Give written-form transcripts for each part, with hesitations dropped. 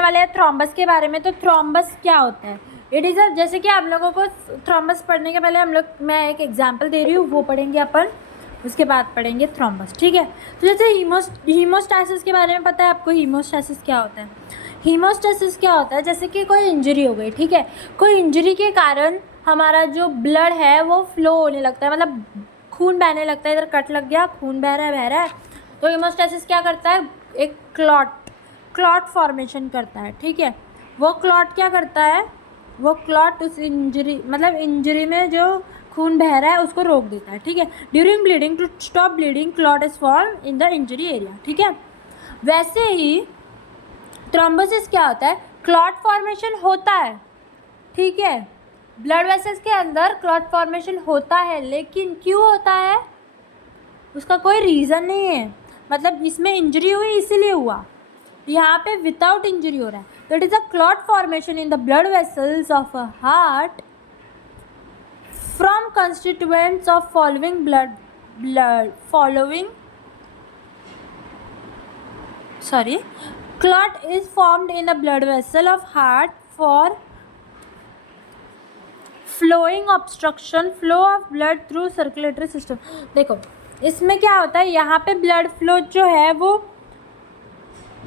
सीखने वाले हैं थ्रोम्बस के बारे में। तो थ्रोम्बस क्या होता है? इट इज़ जैसे कि आप लोगों को थ्रोम्बस पढ़ने के पहले मैं एक एग्जांपल दे रही हूँ, वो पढ़ेंगे अपन, उसके बाद पढ़ेंगे थ्रोम्बस, ठीक है। तो जैसे हीमोस्टैसिस के बारे में पता है आपको? हीमोस्टैसिस क्या होता है? हीमोस्टैसिस क्या होता है? जैसे कि कोई इंजरी हो गई, ठीक है, कोई इंजरी के कारण हमारा जो ब्लड है वो फ्लो होने लगता है, मतलब खून बहने लगता है। इधर कट लग गया, खून बह रहा है। तो हीमोस्टैसिस क्या करता है? एक क्लॉट फॉर्मेशन करता है, ठीक है। वो क्लॉट क्या करता है? वो क्लॉट उस इंजरी में जो खून बह रहा है उसको रोक देता है, ठीक है। During bleeding, to stop bleeding, clot is form in the injury area, ठीक है। वैसे ही थ्रोम्बोसिस क्या होता है? क्लॉट फॉर्मेशन होता है, ठीक है, ब्लड वेसल्स के अंदर क्लॉट फॉर्मेशन होता है, लेकिन क्यों होता है उसका कोई रीज़न नहीं है। मतलब इसमें इंजरी हुई इसीलिए हुआ, यहाँ पे विदाउट इंजरी हो रहा है। तो it is a clot formation in the blood vessels of a heart from constituents of clot is formed in the blood vessel of heart for flowing obstruction, flow of blood through circulatory system. देखो इसमें क्या होता है, यहाँ पे blood flow जो है वो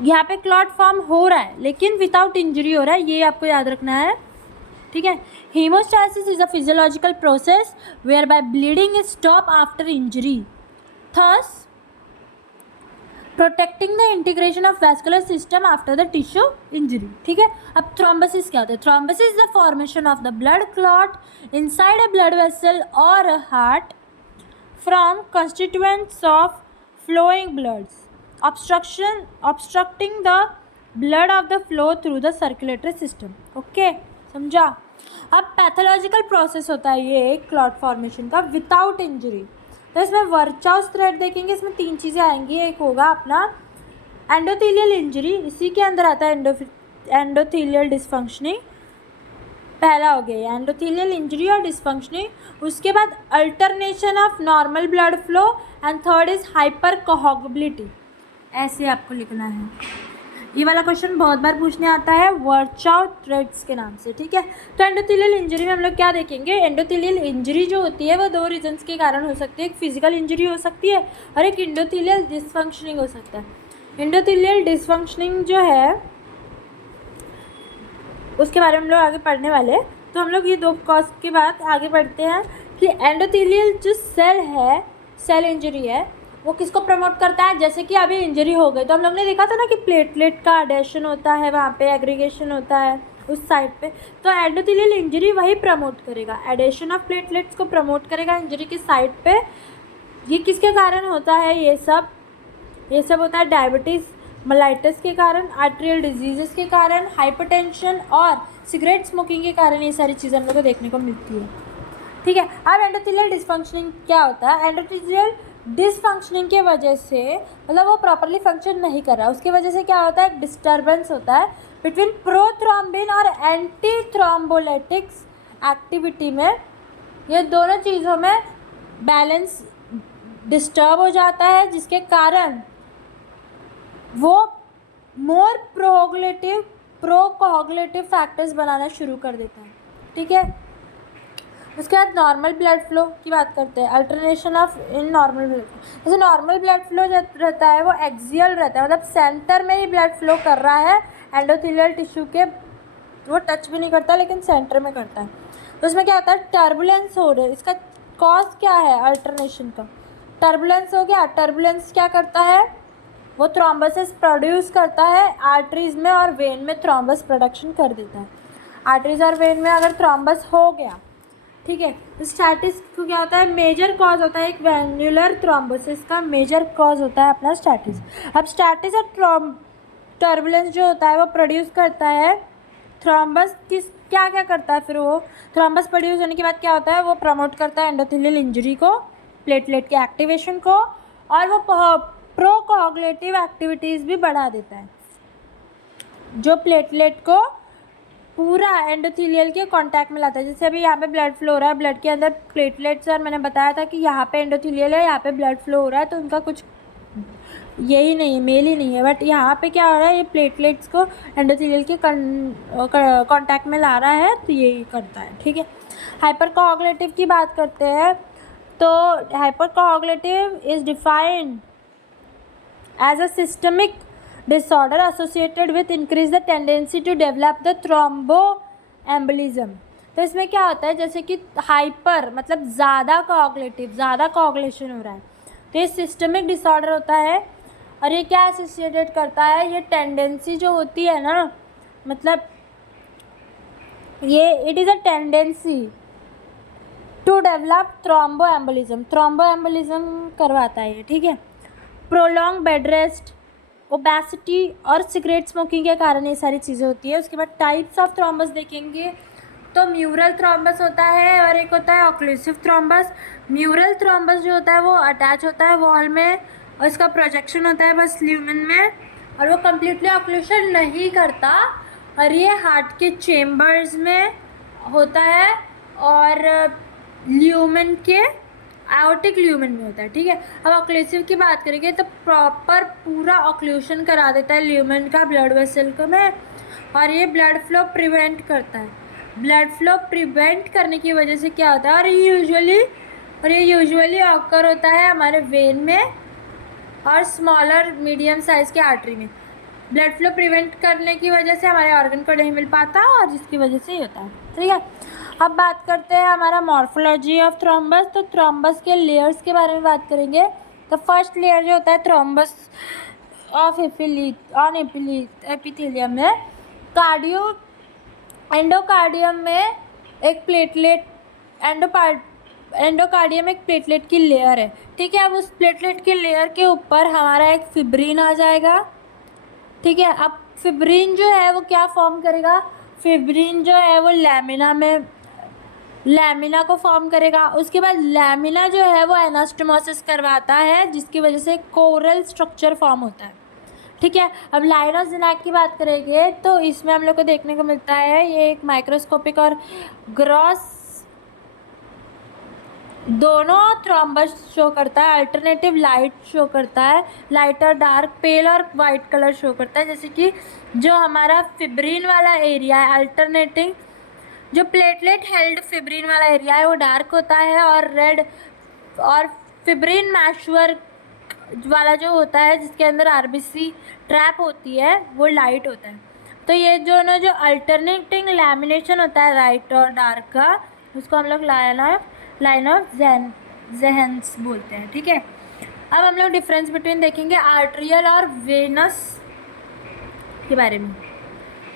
यहाँ पे क्लॉट फॉर्म हो रहा है लेकिन विदाउट इंजरी हो रहा है, ये आपको याद रखना है, ठीक है। Haemostasis is a physiological process whereby bleeding is stop after injury, thus protecting the integration of vascular system after the tissue injury, ठीक है। अब थ्रोम्बोसिस क्या होता है? Thrombosis is the formation of the blood clot inside a blood vessel or a heart from constituents of flowing bloods obstructing the blood of the flow through the circulatory system, okay, समझा। अब pathological process होता है ये clot formation का without injury. तो इसमें वर्चाउस thread देखेंगे, इसमें 3 चीज़ें आएंगी। एक होगा अपना एंडोथेलियल इंजरी, इसी के अंदर आता है एंडोथेलियल डिसफंक्शनिंग, पहला हो गया एंडोथेलियल इंजरी और डिसफंक्शनिंग। उसके बाद alternation of normal blood flow and third is hyper coagulability. ऐसे आपको लिखना है, ये वाला क्वेश्चन बहुत बार पूछने आता है वर्चाउ थ्रेड्स के नाम से, ठीक है। तो एंडोथेलियल इंजरी में हम लोग क्या देखेंगे? एंडोथेलियल इंजरी जो होती है वो 2 रीजंस के कारण हो सकती है, एक फिजिकल इंजरी हो सकती है और एक एंडोथेलियल डिसफंक्शनिंग हो सकता है। एंडोथेलियल डिसफंक्शनिंग जो है उसके बारे में हम लोग आगे पढ़ने वाले हैं। तो हम लोग ये 2 कॉज के बाद आगे बढ़ते हैं कि एंडोथेलियल जो सेल इंजरी है वो किसको प्रमोट करता है? जैसे कि अभी इंजरी हो गई तो हम लोग ने देखा था ना कि प्लेटलेट का एडेशन होता है, वहाँ पे एग्रीगेशन होता है उस साइड पे। तो एंडोथेलियल इंजरी वही प्रमोट करेगा, एडेशन ऑफ प्लेटलेट्स को प्रमोट करेगा इंजरी की साइड पे। ये किसके कारण होता है? ये सब होता है डायबिटीज़ मलाइटिस के कारण, आर्टेरियल डिजीज़ के कारण, हाइपरटेंशन और सिगरेट स्मोकिंग के कारण ये सारी चीज़ें हम लोग को देखने को मिलती है, ठीक है। अब एंडोथेलियल डिसफंक्शनिंग क्या होता है? एंडोथेलियल डिसफंक्शनिंग के वजह से मतलब वो प्रॉपरली फंक्शन नहीं कर रहा, उसकी वजह से क्या होता है? डिस्टर्बेंस होता है बिटवीन प्रोथ्रोम्बिन और एंटी थ्रोम्बोलिटिक्स एक्टिविटी में। ये दोनों चीज़ों में बैलेंस डिस्टर्ब हो जाता है, जिसके कारण वो मोर प्रोकोगुलेटिव फैक्टर्स बनाना शुरू कर देता है, ठीक है। उसके बाद नॉर्मल ब्लड फ्लो की बात करते हैं, alternation of in normal blood flow. जैसे नॉर्मल ब्लड फ्लो रहता है वो एक्सियल रहता है, मतलब सेंटर में ही ब्लड फ्लो कर रहा है, एंडोथेलियल टिश्यू के वो टच भी नहीं करता लेकिन सेंटर में करता है। तो उसमें क्या होता है? टर्बुलेंस हो रहा है। इसका कॉज क्या है? अल्टरनेशन का टर्बुलेंस हो गया। टर्बुलेंस क्या करता है? वो थ्रोम्बोसिस प्रोड्यूस करता है आर्टरीज में और वेन में, थ्रोम्बस प्रोडक्शन कर देता है। आर्टरीज और वेन में अगर थ्रोम्बस हो गया, ठीक है, तो स्टैटिस को क्या होता है? मेजर कॉज होता है एक वेन्युलर थ्रोम्बोसिस का, मेजर कॉज होता है अपना स्टैटिस। अब स्टैटिस और टर्बुलेंस जो होता है वो प्रोड्यूस करता है थ्रोम्बस। क्या करता है फिर? वो थ्रोम्बस प्रोड्यूस होने के बाद क्या होता है? वो प्रमोट करता है एंडोथेलियल इंजरी को, प्लेटलेट के एक्टिवेशन को, और वो प्रोकोगुलेटिव एक्टिविटीज़ भी बढ़ा देता है, जो प्लेटलेट को पूरा एंडोथेलियल के कांटेक्ट में लाता है। जैसे अभी यहाँ पे ब्लड फ्लो हो रहा है, ब्लड के अंदर प्लेटलेट्स, और मैंने बताया था कि यहाँ पे एंडोथेलियल है, यहाँ पे ब्लड फ्लो हो रहा है, तो उनका कुछ यही नहीं है, मेल ही नहीं है, बट यहाँ पे क्या हो रहा है, ये प्लेटलेट्स को एंडोथेलियल के कांटेक्ट में ला रहा है, तो यही करता है, ठीक है। हाइपरकोआगुलेटिव की बात करते हैं, तो hypercoagulative is defined as a systemic disorder associated with increase the tendency to develop the thromboembolism. तो इसमें क्या होता है, जैसे कि हाइपर मतलब ज़्यादा कोआगुलेटिव, ज़्यादा कोआगुलेशन हो रहा है, तो ये सिस्टमिक डिसऑर्डर होता है। और ये क्या एसोसिएटेड करता है, ये टेंडेंसी जो होती है ना, मतलब ये it is a tendency to develop thromboembolism करवाता है ये, ठीक है। प्रोलॉन्ग बेड रेस्ट, ओबेसिटी और सिगरेट स्मोकिंग के कारण ये सारी चीज़ें होती है। उसके बाद टाइप्स ऑफ थ्रोम्बस देखेंगे, तो म्यूरल थ्रोम्बस होता है और एक होता है ऑक्लूसिव थ्रोम्बस। म्यूरल थ्रोम्बस जो होता है वो अटैच होता है वॉल में और इसका प्रोजेक्शन होता है बस ल्यूमेन में, और वो कम्प्लीटली ऑक्लूशन नहीं करता, और ये हार्ट के चेम्बर्स में होता है और ल्यूमेन के आयोटिक ल्यूमेन में होता है, ठीक है। अब ऑक्लूसिव की बात करेंगे तो प्रॉपर पूरा ऑक्लूशन करा देता है ल्यूमेन का ब्लड वेसल को में, और ये ब्लड फ्लो प्रिवेंट करता है। ब्लड फ्लो प्रिवेंट करने की वजह से क्या होता है, और ये यूजुअली ऑकर होता है हमारे वेन में और स्मॉलर मीडियम साइज़ के आर्टरी में। ब्लड फ्लो प्रिवेंट करने की वजह से हमारे ऑर्गन को नहीं मिल पाता और जिसकी वजह से ही होता है, ठीक है। अब बात करते हैं हमारा मॉर्फोलॉजी ऑफ थ्रोम्बस। तो थ्रोम्बस के लेयर्स के बारे में बात करेंगे। तो फर्स्ट लेयर जो होता है थ्रोम्बस ऑफ एपिथेलियम में एंडोकार्डियम में एक प्लेटलेट एंडोकार्डियम एक प्लेटलेट की लेयर है, ठीक है। अब उस प्लेटलेट की लेयर के ऊपर हमारा एक फिब्रिन आ जाएगा, ठीक है। अब फिब्रिन जो है वो क्या फॉर्म करेगा, फिब्रिन जो है वो लैमिना को फॉर्म करेगा। उसके बाद लैमिना जो है वो एनास्टोमोसिस करवाता है, जिसकी वजह से कोरल स्ट्रक्चर फॉर्म होता है, ठीक है। अब लाइन ऑफ ज़िनाक की बात करेंगे तो इसमें हम लोग को देखने को मिलता है ये एक माइक्रोस्कोपिक और ग्रॉस दोनों थ्रोम्बस शो करता है। अल्टरनेटिव लाइट शो करता है, लाइट और डार्क, पेल और वाइट कलर शो करता है। जैसे कि जो हमारा फिब्रिन वाला एरिया है, अल्टरनेटिंग जो प्लेटलेट हेल्ड फिब्रिन वाला एरिया है वो डार्क होता है, और रेड और फिब्रिन मैश्योर वाला जो होता है जिसके अंदर आरबीसी ट्रैप होती है वो लाइट होता है। तो ये जो अल्टरनेटिंग लैमिनेशन होता है राइट और डार्क का, उसको हम लोग लाइन ऑफ ज़ेहेंस बोलते हैं, ठीक है। अब हम लोग डिफरेंस बिटवीन देखेंगे आर्ट्रियल और वेनस के बारे में,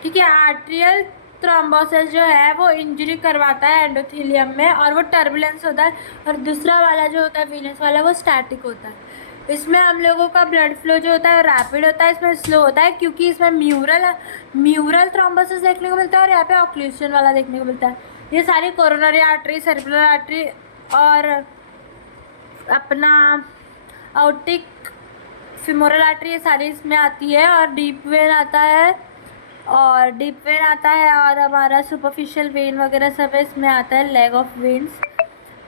ठीक है। आर्ट्रियल थ्रोम्बोसिस जो है वो इंजरी करवाता है एंडोथेलियम में और वो टर्बुलेंस होता है, और दूसरा वाला जो होता है वीनस वाला वो स्टैटिक होता है। इसमें हम लोगों का ब्लड फ्लो जो होता है रैपिड होता है, इसमें स्लो होता है क्योंकि इसमें म्यूरल थ्रोम्बोसिस देखने को मिलता है और यहाँ पे ऑक्लूशन वाला देखने को मिलता है। ये सारी कोरोनरी आर्टरी, सेरेब्रल आर्टरी और अपना आउटिक फिमोरल आर्टरी ये सारी इसमें आती है, और डीप वेन आता है और हमारा सुपरफिशियल वेन वगैरह सब इसमें आता है, लेग ऑफ वेन्स।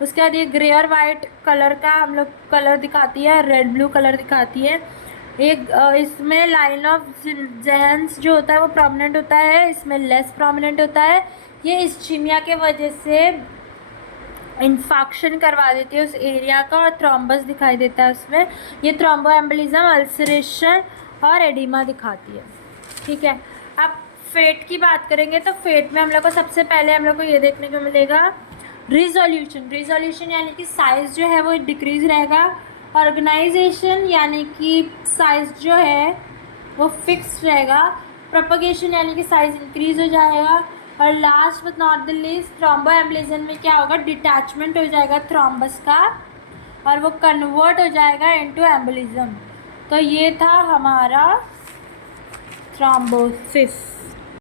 उसके बाद ये ग्रे और वाइट कलर का हम लोग कलर दिखाती है, रेड ब्लू कलर दिखाती है। एक इसमें लाइन ऑफ ज़ेहेंस जो होता है वो प्रोमिनेंट होता है, इसमें लेस प्रोमिनेंट होता है। ये इस्चीमिया के वजह से इन्फेक्शन करवा देती है उस एरिया का और थ्रोम्बस दिखाई देता है उसमें। ये थ्रोम्बोएम्बोलिज्म, अल्सरेशन और एडिमा दिखाती है, ठीक है। अब फेट की बात करेंगे तो फेट में हम लोग को सबसे पहले हम लोग को ये देखने को मिलेगा रिजोल्यूशन यानी कि साइज़ जो है वो डिक्रीज़ रहेगा। ऑर्गेनाइजेशन यानी कि साइज़ जो है वो फिक्स रहेगा। प्रोपगेशन यानी कि साइज़ इंक्रीज़ हो जाएगा। और last but not the least thromboembolism में क्या होगा, डिटैचमेंट हो जाएगा थ्रोम्बस का और वो कन्वर्ट हो जाएगा इनटू एम्बोलिज्म। तो ये था हमारा थ्रोम्बोसिस।